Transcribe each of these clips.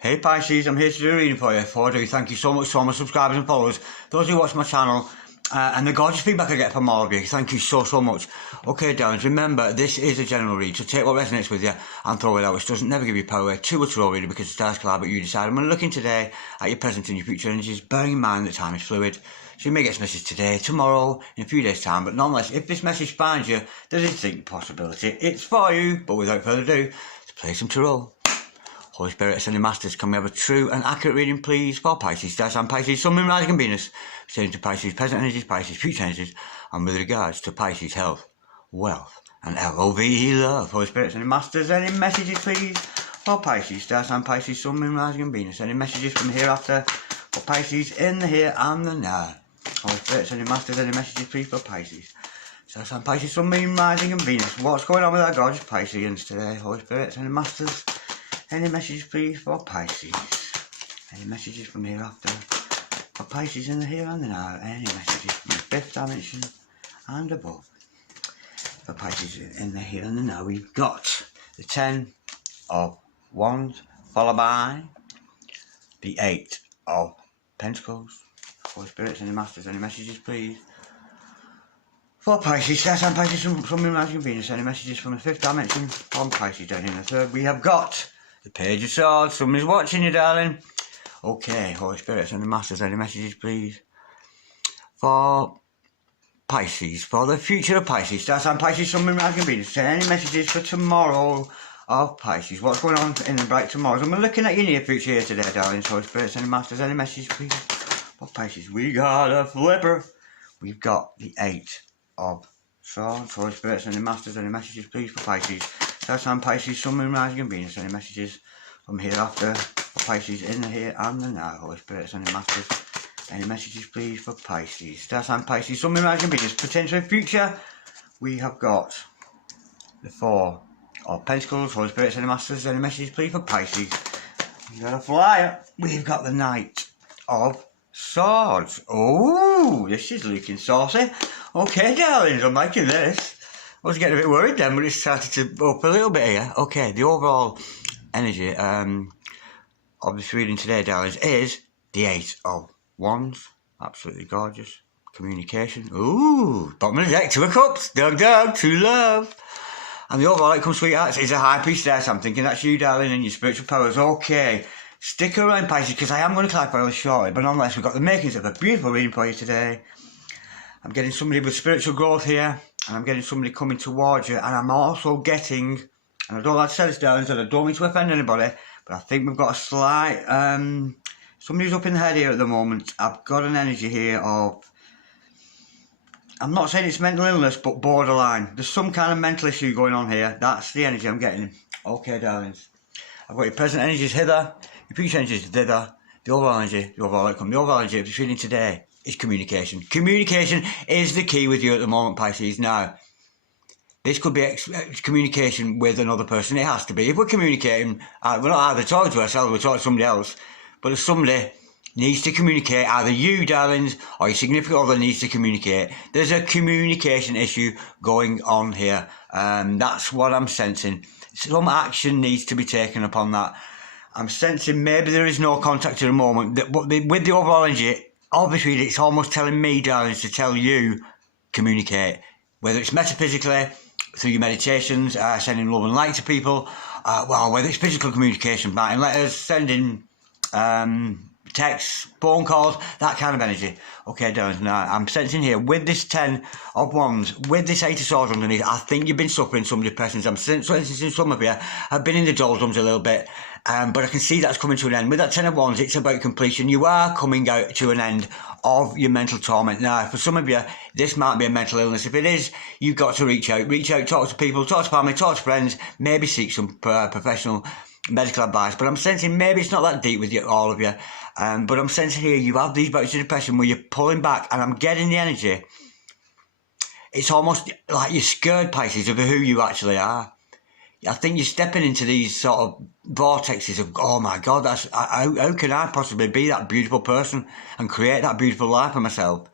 Hey Pisces, I'm here to do a reading for you. Before I do, thank you so much to all my subscribers and followers, those who watch my channel, and the gorgeous feedback I get from all of you. Thank you so much. Okay, darlings, remember, this is a general read, so take what resonates with you and throw it out, which doesn't never give you power too much to read because the stars collide, but you decide. I'm going to look in today at your present and your future energies, bearing in mind that time is fluid. So you may get this message today, tomorrow, in a few days' time, but nonetheless, if this message finds you, there's a distinct possibility it's for you. But without further ado, let's play some tarot. Holy Spirit, Ascending Masters, can we have a true and accurate reading, please, for Pisces, Star Sign Pisces, Sun, Moon, Rising and Venus, pertaining to Pisces, present energies, Pisces, future energies, and with regards to Pisces, health, wealth, and L-O-V-E, love. Holy Spirit, Ascending Masters, any messages, please, for Pisces, Star Sign Pisces, Sun, Moon, Rising and Venus, any messages from hereafter for Pisces in the here and the now. Holy Spirit, Ascending Masters, any messages, please, for Pisces, Star Sign Pisces, Sun, Moon, Rising and Venus. What's going on with our gorgeous Pisceans today? Holy Spirit, Ascending Masters, any messages, please, for Pisces? Any messages from hereafter for Pisces in the here and the now? Any messages from the fifth dimension and above for Pisces in the here and the now? We've got the 10 of Wands, followed by the 8 of Pentacles. Holy Spirits, any masters, any messages, please, for Pisces, Star Sign Pisces, Sun, Moon, Rising and Venus. Any messages from the fifth dimension from Pisces down in the third? We have got the Page of Swords. Somebody's watching you, darling. Okay, Holy Spirits and the Masters, any messages, please, for Pisces, for the future of Pisces, Star Sign Pisces, Sun, Moon, Rising and Venus. Any messages for tomorrow of Pisces? What's going on in the bright tomorrows? I'm looking at your near future here today, darling. Holy Spirits and the Masters, any messages, please, for Pisces? We got a flipper. We've got the 8 of Swords. Holy Spirits and the Masters, any messages, please, for Pisces? Star Sign Pisces, Sun, Moon, Rising and Venus. Any messages from hereafter for Pisces in the here and the now? Holy Spirits and the Masters, any messages, please, for Pisces? Star Sign Pisces, Sun, Moon, Rising and Venus. Potential future, we have got the 4 of Pentacles. Holy Spirits and the Masters, any messages, please, for Pisces? We've got a flyer. We've got the Knight of Swords. Oh, this is looking saucy. Okay, darlings, I'm liking this. I was getting a bit worried then, but it started to up a little bit here. Okay, the overall energy of this reading today, darlings, is the 8 of Wands. Absolutely gorgeous. Communication. Ooh, bottom of the deck, 2 of Cups. Dog, true love. And the overall outcome, sweethearts, is a High Priestess. I'm thinking that's you, darling, and your spiritual powers. Okay, stick around, Pisces, because I am going to clarify this shortly, but nonetheless, we've got the makings of a beautiful reading for you today. I'm getting somebody with spiritual growth here, and I'm getting somebody coming towards you, and I'm also getting, and I don't like to say this, darlings, and I don't mean to offend anybody, but I think we've got a slight, somebody's up in the head here at the moment. I've got an energy here of, I'm not saying it's mental illness, but borderline. There's some kind of mental issue going on here. That's the energy I'm getting. Okay, darlings. I've got your present energies hither, your future energies thither, the overall energy, the overall outcome. The overall energy of this reading today is communication. Communication is the key with you at the moment, Pisces. Now, this could be communication with another person. It has to be. If we're communicating, we're not either talking to ourselves, we're talking to somebody else. But if somebody needs to communicate, either you, darlings, or your significant other needs to communicate, there's a communication issue going on here. That's what I'm sensing. Some action needs to be taken upon that. I'm sensing maybe there is no contact at the moment, but with the overall energy, obviously it's almost telling me, darlings, to tell you, communicate. Whether it's metaphysically, through your meditations, sending love and light to people, well, whether it's physical communication, writing letters, sending texts, phone calls, that kind of energy. Okay, darlings, now I'm sensing here, with this 10 of Wands, with this 8 of Swords underneath, I think you've been suffering some depressions. I'm sensing some of you have been in the doldrums a little bit, but I can see that's coming to an end. With that 10 of Wands, it's about completion. You are coming out to an end of your mental torment. Now, for some of you, this might be a mental illness. If it is, you've got to reach out, talk to people, talk to family, talk to friends, maybe seek some professional medical advice. But I'm sensing maybe it's not that deep with you, all of you. But I'm sensing here you have these bouts of depression where you're pulling back, and I'm getting the energy. It's almost like you're scared, Pisces, of who you actually are. I think you're stepping into these sort of vortexes of, oh my God, that's how can I possibly be that beautiful person and create that beautiful life for myself?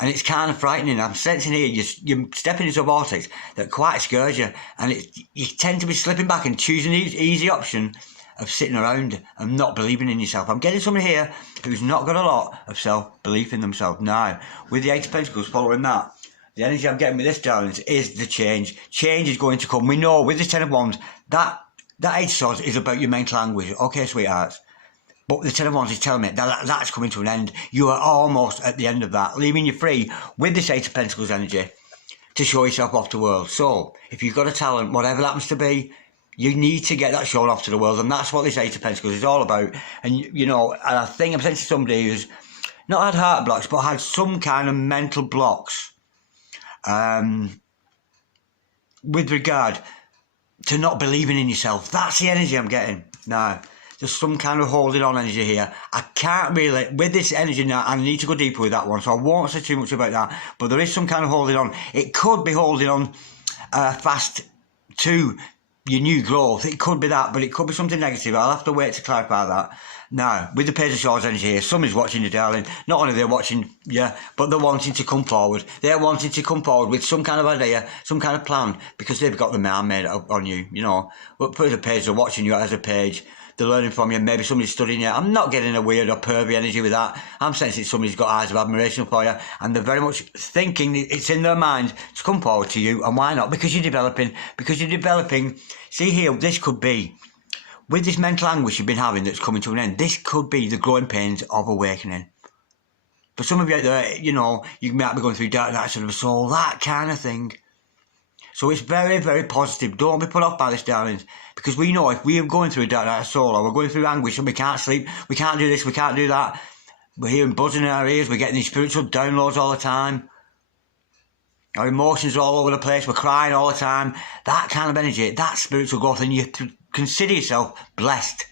And it's kind of frightening. I'm sensing here you're stepping into a vortex that quite scares you, and you tend to be slipping back and choosing the easy option of sitting around and not believing in yourself. I'm getting someone here who's not got a lot of self-belief in themselves. Now, with the Eight of Pentacles following that, the energy I'm getting with this, darlings, is the change. Change is going to come. We know with the Ten of Wands, that Eight of Swords is about your mental anguish. Okay, sweethearts. But the Ten of Wands is telling me that that's coming to an end. You are almost at the end of that, leaving you free with this Eight of Pentacles energy to show yourself off to the world. So, if you've got a talent, whatever it happens to be, you need to get that shown off to the world, and that's what this Eight of Pentacles is all about. And, you know, and I think I'm saying to somebody who's not had heart blocks, but had some kind of mental blocks with regard to not believing in yourself. That's the energy I'm getting now. There's some kind of holding on energy here. I can't really, with this energy now, I need to go deeper with that one, so I won't say too much about that, but there is some kind of holding on. It could be holding on fast to your new growth. It could be that, but it could be something negative. I'll have to wait to clarify that. Now, with the Page of Swords energy here, somebody's watching you, darling. Not only they're watching you, but they're wanting to come forward. They're wanting to come forward with some kind of idea, some kind of plan, because they've got the man made up on you, you know. But for the page, they're watching you as a page. They're learning from you. Maybe somebody's studying you. I'm not getting a weird or pervy energy with that. I'm sensing somebody's got eyes of admiration for you, and they're very much thinking it's in their mind to come forward to you. And why not? Because you're developing. Because you're developing. See here, this could be, with this mental anguish you've been having that's coming to an end, this could be the growing pains of awakening. For some of you out there, you know, you might be going through dark nights of the soul, that kind of thing. So it's very, very positive. Don't be put off by this, darlings, because we know if we are going through a dark night of soul, or we're going through anguish and we can't sleep, we can't do this, we can't do that, we're hearing buzzing in our ears, we're getting these spiritual downloads all the time, our emotions are all over the place, we're crying all the time, that kind of energy, that's spiritual growth, and you consider yourself blessed,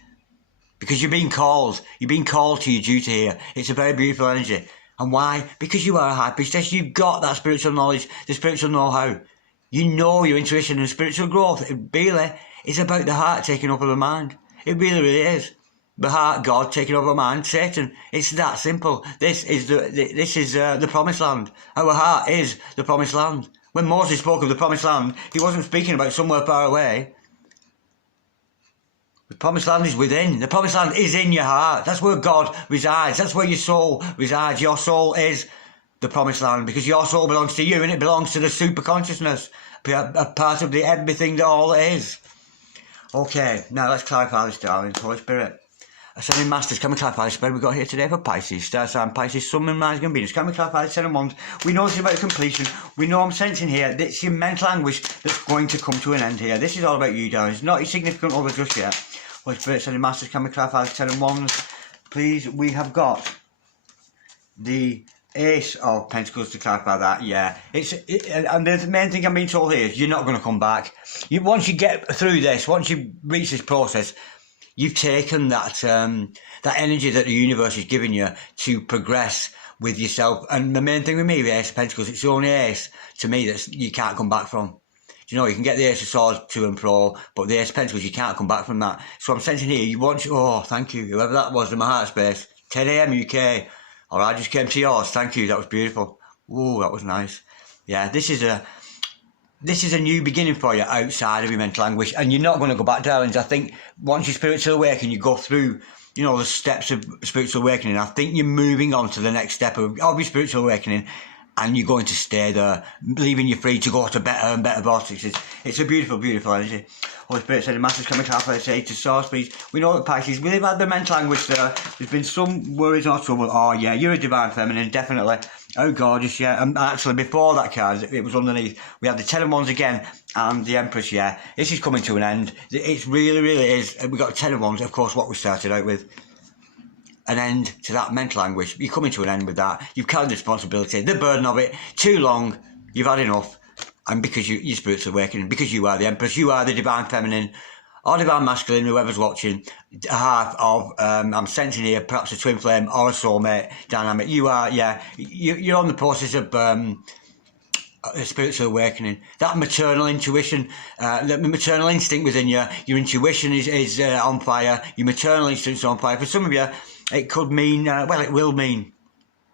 because you're being called to your duty here. It's a very beautiful energy. And why? Because you are a high priestess, you've got that spiritual knowledge, the spiritual know-how. You know your intuition and spiritual growth. It really is about the heart taking over the mind. It really, really is. The heart, God taking over the mind, Satan. It's that simple. This is the promised land. Our heart is the promised land. When Moses spoke of the promised land, he wasn't speaking about somewhere far away. The promised land is within. The promised land is in your heart. That's where God resides. That's where your soul resides. Your soul is the promised land, because your soul belongs to you and it belongs to the super consciousness, a part of the everything that all is. Okay, now let's clarify this, darling. Holy Spirit, Ascending Masters, can we clarify the spread we've got here today for Pisces? Star sign Pisces, Sun, Moon, Mars, and Venus. Can we clarify the Ten of Wands? We know this is about the completion. We know I'm sensing here that it's your mental anguish that's going to come to an end here. This is all about you, darling. It's not your significant other just yet. Holy Spirit, Ascending Masters, can we clarify the Ten of Wands? Please, we have got the Ace of Pentacles to clarify that, yeah. And the main thing I'm being told here is you're not going to come back. Once you get through this, once you reach this process, you've taken that energy that the universe is giving you to progress with yourself. And the main thing with me, the Ace of Pentacles, it's the only ace to me that you can't come back from. You know, you can get the Ace of Swords to and pro, but the Ace of Pentacles, you can't come back from that. So I'm sensing here, oh, thank you, whoever that was in my heart space, 10 AM UK. Or I just came to yours. Thank you. That was beautiful. Ooh, that was nice. Yeah, this is a new beginning for you outside of your mental anguish, and you're not going to go back, darlings. I think once you spiritual awaken, you go through, you know, the steps of spiritual awakening. I think you're moving on to the next step of your spiritual awakening, and you're going to stay there, leaving you free to go to better and better vortexes. It's a beautiful, beautiful energy. Holy Spirit said, Masters coming halfway to Eight of Swords, please. We know that Pisces, we've had the mental anguish there. There's been some worries or trouble. Oh, yeah, you're a divine feminine, definitely. Oh, gorgeous, yeah. And actually, before that card, it was underneath. We had the Ten of Wands again and the Empress, yeah. This is coming to an end. It really, really is. We've got Ten of Wands, of course, what we started out with. An end to that mental anguish. You're coming to an end with that. You've carried the responsibility, the burden of it, too long. You've had enough. And because you're spiritual awakening, because you are the Empress, you are the divine feminine, or divine masculine, whoever's watching, a half of, I'm sensing here, perhaps a twin flame or a soulmate dynamic. You are, yeah, you're on the process of spiritual awakening. That maternal intuition, the maternal instinct within you, your intuition is on fire, your maternal instinct is on fire. For some of you, it could mean, well, it will mean,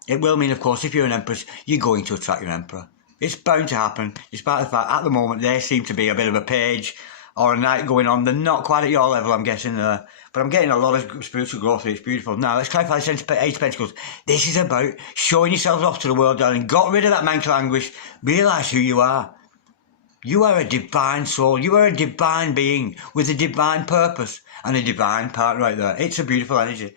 of course, if you're an Empress, you're going to attract your Emperor. It's bound to happen, despite the fact at the moment they seem to be a bit of a page, or a night going on. They're not quite at your level, I'm guessing, but I'm getting a lot of spiritual growth here. It's beautiful. Now, let's clarify this Ace of Pentacles. This is about showing yourselves off to the world, darling. Got rid of that mental anguish. Realise who you are. You are a divine soul. You are a divine being with a divine purpose and a divine part right there. It's a beautiful energy.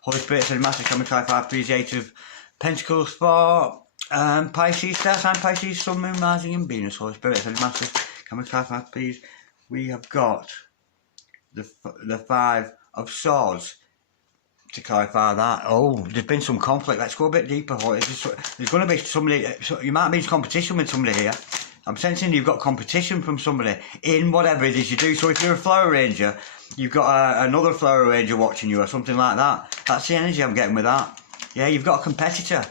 Holy Spirit, Saint Master, can we clarify, please, Eight of Pentacles for Pisces, Star sign Pisces, Sun, Moon, Rising and Venus. Holy Spirit, Saint Master, can we clarify, please? We have got the Five of Swords. To clarify that, oh, there's been some conflict. Let's go a bit deeper. There's going to be somebody, you might be in competition with somebody here. I'm sensing you've got competition from somebody in whatever it is you do. So if you're a flower arranger, you've got another flower arranger watching you or something like that. That's the energy I'm getting with that. Yeah, you've got a competitor.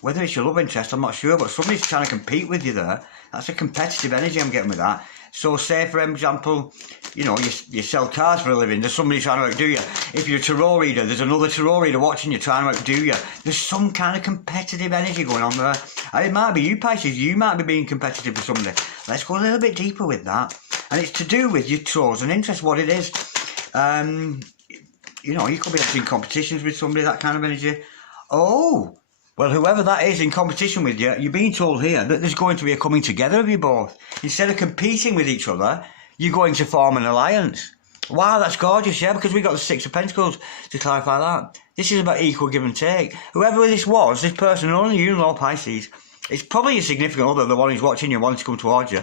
Whether it's your love interest, I'm not sure, but somebody's trying to compete with you there. That's a competitive energy I'm getting with that. So say, for example, you know, you sell cars for a living. There's somebody trying to outdo you. If you're a tarot reader, there's another tarot reader watching you trying to outdo you. There's some kind of competitive energy going on there. And it might be you, Pisces. You might be being competitive with somebody. Let's go a little bit deeper with that. And it's to do with your chores and interests, what it is. You know, you could be having competitions with somebody, that kind of energy. Oh, well, whoever that is in competition with you, you're being told here that there's going to be a coming together of you both. Instead of competing with each other, you're going to form an alliance. Wow, that's gorgeous, yeah, because we got the Six of Pentacles to clarify that. This is about equal give and take. Whoever this was, this person, only you know, Pisces, it's probably a significant other, the one who's watching you, wanting to come towards you.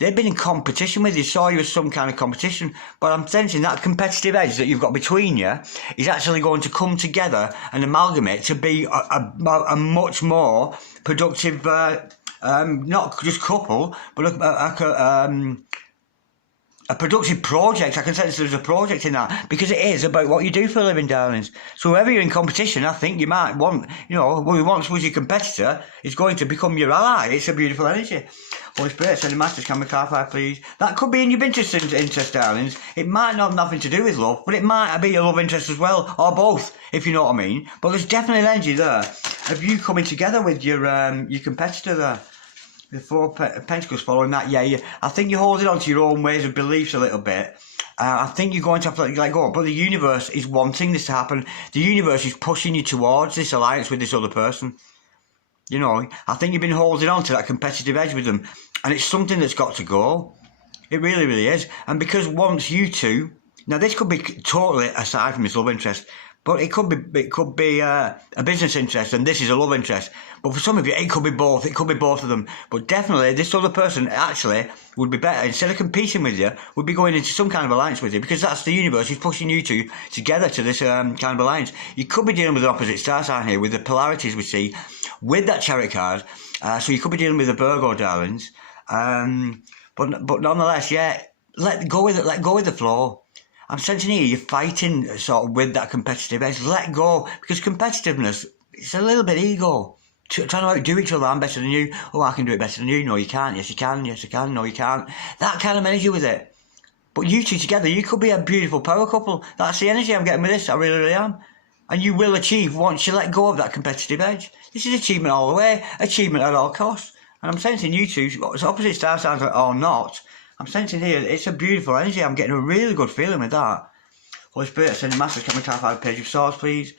They've been in competition with you, saw you as some kind of competition, but I'm sensing that competitive edge that you've got between you is actually going to come together and amalgamate to be a much more productive, not just couple, but a productive project. I can sense there's a project in that, because it is about what you do for a living, darlings. So whoever you're in competition, I think you might want, you know, who once was your competitor is going to become your ally. It's a beautiful energy. Holy Spirit, send the Masters, can we clarify, please? That could be in your interest, darlings. It might not have nothing to do with love, but it might be a love interest as well, or both, if you know what I mean. But there's definitely an energy there of you coming together with your competitor there. The Four of Pentacles following that, yeah, I think you're holding on to your own ways of beliefs a little bit. I think you're going to have to let go. But the universe is wanting this to happen. The universe is pushing you towards this alliance with this other person. You know, I think you've been holding on to that competitive edge with them. And it's something that's got to go. It really, really is. And because once you two... Now, this could be totally aside from his love interest. But it could be a business interest, and this is a love interest. But for some of you, it could be both. It could be both of them. But definitely, this other person actually would be better. Instead of competing with you, would be going into some kind of alliance with you, because that's the universe is pushing you two together to this kind of alliance. You could be dealing with an opposite star sign here, with the polarities we see with that Chariot card. So you could be dealing with a Virgo, darlings. But nonetheless, yeah, let go with it. Let go with the flow. I'm sensing here you're fighting sort of with that competitive edge. Let go, because competitiveness, it's a little bit ego. Trying to outdo each other. I'm better than you. Oh, I can do it better than you. No, you can't. Yes, you can. Yes, you can. No, you can't. That kind of energy with it. But you two together, you could be a beautiful power couple. That's the energy I'm getting with this. I really, really am. And you will achieve once you let go of that competitive edge. This is achievement all the way. Achievement at all costs. And I'm sensing you two, opposite star signs or not, I'm sensing here, it's a beautiful energy. I'm getting a really good feeling with that. Holy Spirit, send the Masters, can we clarify the Page of Swords, please?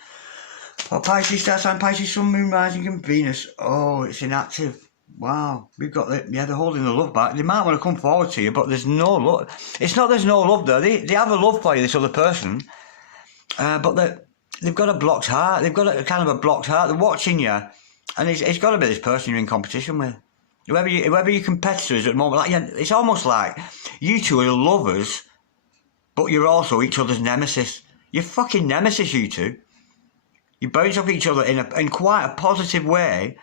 Oh, Pisces, Star sign, Pisces, Sun, Moon, Rising and Venus. Oh, it's inactive. Wow. We've got they're holding the love back. They might want to come forward to you, but there's no love. It's not there's no love there. They have a love for you, this other person. But they've got a blocked heart. They've got a kind of a blocked heart. They're watching you. And it's got to be this person you're in competition with. Whoever your competitor is at the moment, like, it's almost like you two are lovers, but you're also each other's nemesis. You're fucking nemesis, you two. You bounce off each other in quite a positive way,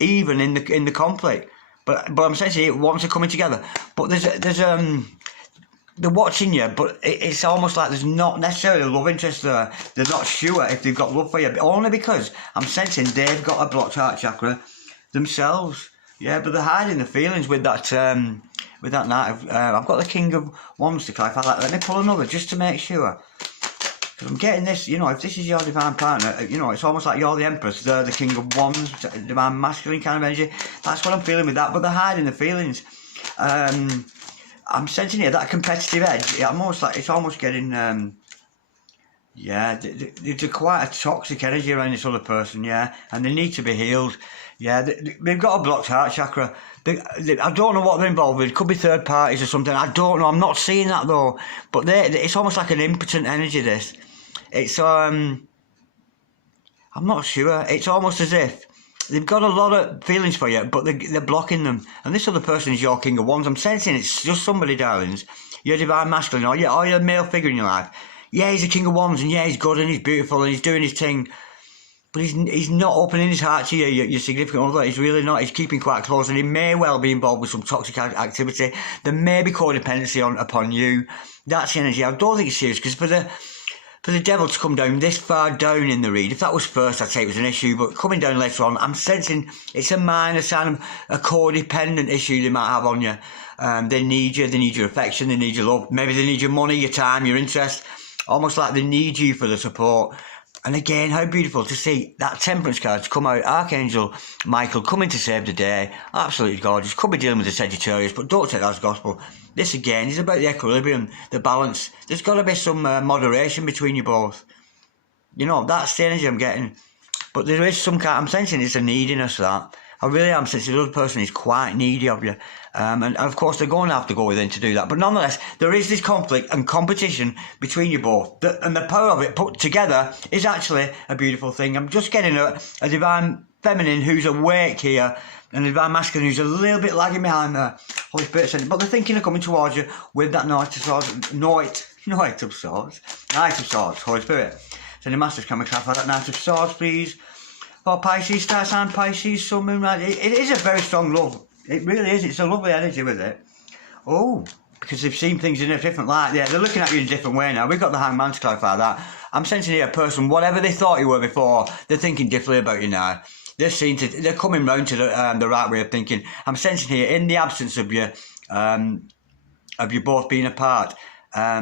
even in the conflict. But I'm sensing it once they're coming together. But they're watching you, but it's almost like there's not necessarily a love interest there. They're not sure if they've got love for you, only because I'm sensing they've got a blocked heart chakra themselves. Yeah, but they're hiding the feelings with that Knight of... I've got the King of Wands to clarify that. Let me pull another just to make sure. Because I'm getting this, you know, if this is your divine partner, you know, it's almost like you're the Empress, they're the King of Wands, divine masculine kind of energy. That's what I'm feeling with that, but they're hiding the feelings. I'm sensing here that competitive edge. Yeah, I'm almost like, it's almost getting, yeah, there's quite a toxic energy around this other person, yeah, and they need to be healed. Yeah, they've got a blocked heart chakra. I don't know what they're involved with. It could be third parties or something. I don't know. I'm not seeing that though. But it's almost like an impotent energy. This, it's I'm not sure. It's almost as if they've got a lot of feelings for you, but they're blocking them. And this other person is your King of Wands. I'm sensing it's just somebody, darlings. Your divine masculine, or your male figure in your life. Yeah, he's a King of Wands, and yeah, he's good and he's beautiful and he's doing his thing. But he's not opening his heart to you, your significant other. He's really not. He's keeping quite close, and he may well be involved with some toxic activity. There may be codependency upon you. That's the energy. I don't think it's serious, because for the devil to come down this far down in the read, if that was first, I'd say it was an issue, but coming down later on, I'm sensing it's a minor sign of a codependent issue they might have on you. They need you. They need your affection. They need your love. Maybe they need your money, your time, your interest. Almost like they need you for the support. And again, how beautiful to see that Temperance card come out. Archangel Michael coming to save the day. Absolutely gorgeous. Could be dealing with the Sagittarius, but don't take that as gospel. This again is about the equilibrium, the balance. There's got to be some moderation between you both. You know, that's the energy I'm getting. But there is some kind, I'm sensing it's a neediness, that. I really am sensing the other person is quite needy of you. And of course, they're going to have to go within to do that. But nonetheless, there is this conflict and competition between you both. And the power of it put together is actually a beautiful thing. I'm just getting a divine feminine who's awake here, and a divine masculine who's a little bit lagging behind there. Holy Spirit said, but they're thinking of coming towards you with that Knight of Swords, Holy Spirit. So the Masters, can we clarify that Knight of Swords, please? For Pisces, star sign Pisces, Sun, Moon, right? It is a very strong love. It really is. It's a lovely energy with it. Oh, because they've seen things in a different light. Yeah, they're looking at you in a different way now. We've got the Hangman to clarify that. I'm sensing here a person, whatever they thought you were before, they're thinking differently about you now. They're coming round to the right way of thinking. I'm sensing here, in the absence of you both being apart,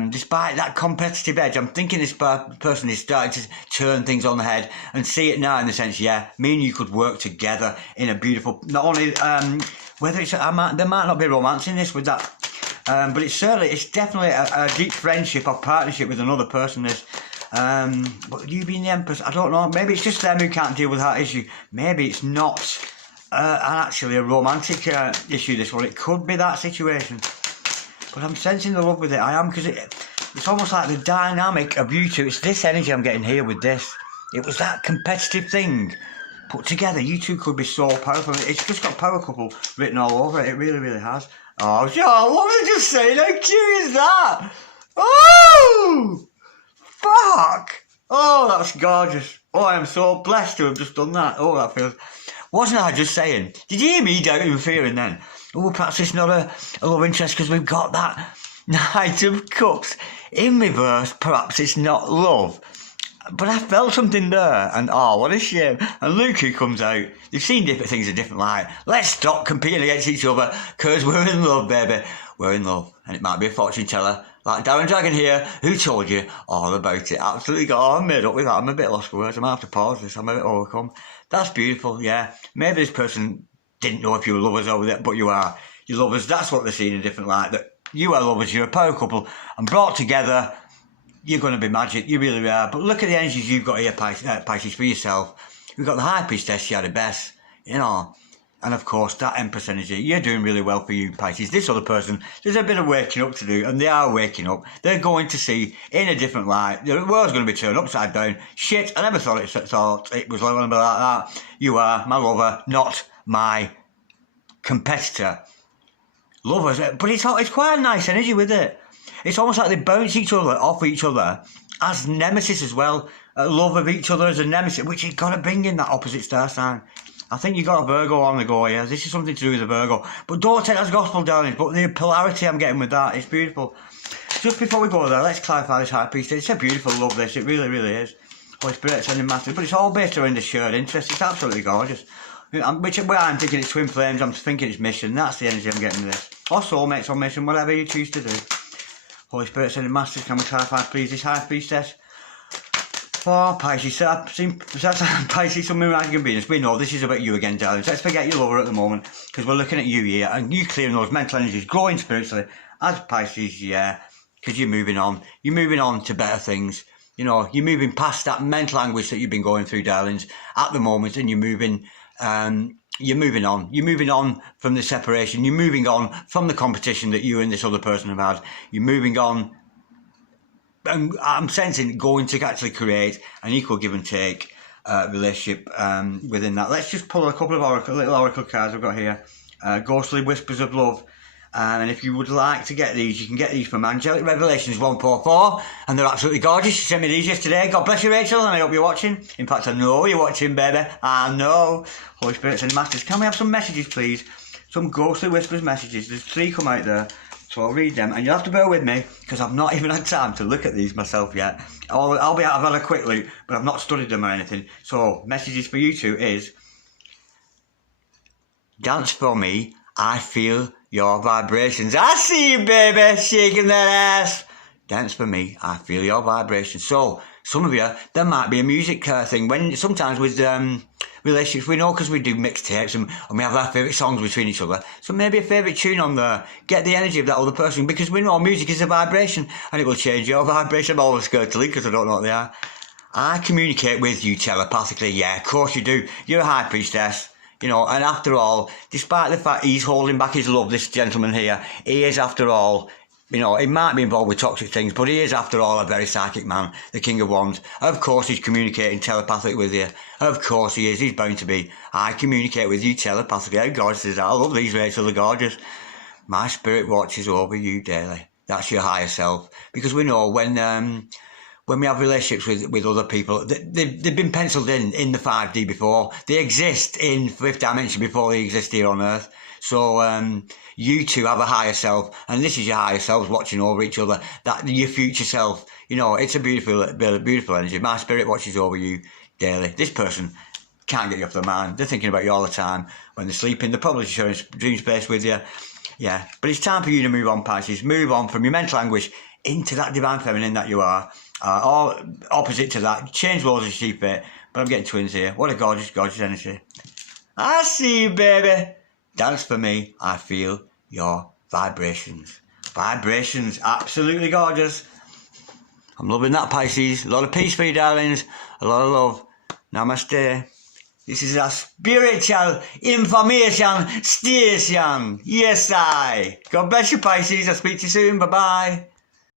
despite that competitive edge, I'm thinking this person is starting to turn things on the head and see it now in the sense, yeah, me and you could work together in a beautiful, not only, whether it's, there might not be romance in this with that, but it's definitely a deep friendship or partnership with another person, this. But you being the Empress, I don't know, maybe it's just them who can't deal with that issue. Maybe it's not actually a romantic issue, this one. It could be that situation. But I'm sensing the love with it. I am, because it's almost like the dynamic of you two. It's this energy I'm getting here with this. It was that competitive thing put together. You two could be so powerful. It's just got power couple written all over it. It really, really has. Oh, John, what was I just saying? How cute is that? Oh, fuck. Oh, that's gorgeous. Oh, I am so blessed to have just done that. Oh, that feels... Wasn't I just saying? Did you hear me doubting and fearing then? Oh, perhaps it's not a love interest because we've got that Knight of Cups in reverse. Perhaps it's not love. But I felt something there, and oh, what a shame. And look who comes out. You've seen different things in different light. Let's stop competing against each other, because we're in love, baby. We're in love. And it might be a fortune teller, like Darren Dragon here, who told you all about it. Absolutely got I'm made up with that. I'm a bit lost for words. I might have to pause this. I'm a bit overcome. That's beautiful, yeah. Maybe this person didn't know if you were lovers over there, but you are. You're lovers. That's what they're seeing in a different light. That you are lovers. You're a power couple, and brought together, you're going to be magic. You really are. But look at the energies you've got here, Pisces, for yourself. You've got the High Priestess, she had the best, you know. And of course, that Empress energy. You're doing really well for you, Pisces. This other person, there's a bit of waking up to do, and they are waking up. They're going to see in a different light. The world's going to be turned upside down. Shit, I never thought it was going to be like that. You are my lover, not my competitor. Lovers, but it's quite a nice energy with it. It's almost like they bounce each other off each other as nemesis as well. Love of each other as a nemesis, which you've got to bring in that opposite star sign. I think you got a Virgo on the go here. This is something to do with a Virgo. But don't take that as gospel, darling. But the polarity I'm getting with that is beautiful. Just before we go there, let's clarify this High Priestess. It's a beautiful love, this. It really, really is. Holy Spirit sending masters. But it's all based around the shared interest. It's absolutely gorgeous. Which where I'm thinking it's twin flames, I'm thinking it's mission. That's the energy I'm getting with this. Or soulmates on mission, whatever you choose to do. Holy Spirit sending masters. Can we clarify, please, this High Priestess? For Pisces, so I've seen Pisces, Sun, Moon, Rising, and Venus. We know this is about you again, darling. So let's forget your lover at the moment, because we're looking at you here, and you clearing those mental energies, growing spiritually, As Pisces, yeah, because you're moving on. You're moving on to better things. You know, you're moving past that mental anguish that you've been going through, darlings, at the moment, and you're moving on. You're moving on from the separation. You're moving on from the competition that you and this other person have had. You're moving on. And I'm sensing going to actually create an equal give and take relationship within that. Let's just pull a couple of little oracle cards I've got here. Ghostly Whispers of Love. And if you would like to get these, you can get these from Angelic Revelations 144, and they're absolutely gorgeous. She sent me these yesterday. God bless you, Rachel, and I hope you're watching. In fact, I know you're watching, baby. I know. Holy Spirits and Masters, can we have some messages, please? Some Ghostly Whispers messages. There's 3 come out there, so I'll read them. And you'll have to bear with me, because I've not even had time to look at these myself yet. I've had a quick look, but I've not studied them or anything. So, messages for you two is, dance for me, I feel your vibrations. I see you, baby, shaking that ass. Dance for me, I feel your vibrations. So, some of you, there might be a music thing. When sometimes with relationships, we know because we do mixtapes and we have our favourite songs between each other. So maybe a favourite tune on there. Get the energy of that other person, because we know music is a vibration and it will change your vibration. I'm always scared to leave because I don't know what they are. I communicate with you telepathically. Yeah, of course you do. You're a high priestess. You know, and after all, despite the fact he's holding back his love, this gentleman here, he is, after all, you know, he might be involved with toxic things, but he is, after all, a very psychic man, the King of Wands. Of course he's communicating telepathically with you. Of course he is. He's bound to be. I communicate with you telepathically. How gorgeous is that? I love these, Rachel, they're gorgeous. My spirit watches over you daily. That's your higher self. Because we know when we have relationships with other people, they've been penciled in the 5D before. They exist in 5th dimension before they exist here on Earth. So you two have a higher self, and this is your higher selves watching over each other. That your future self, you know, it's a beautiful energy. My spirit watches over you daily. This person can't get you off their mind. They're thinking about you all the time. When they're sleeping, they're probably sharing dream space with you. Yeah, but it's time for you to move on, Pisces. Move on from your mental anguish into that divine feminine that you are. Or opposite to that. Change roles as you see fit. But I'm getting twins here. What a gorgeous, gorgeous energy. I see you, baby. Dance for me. I feel your vibrations. Vibrations. Absolutely gorgeous. I'm loving that, Pisces. A lot of peace for you, darlings. A lot of love. Namaste. This is a spiritual information station. Yes, I. God bless you, Pisces. I'll speak to you soon. Bye-bye.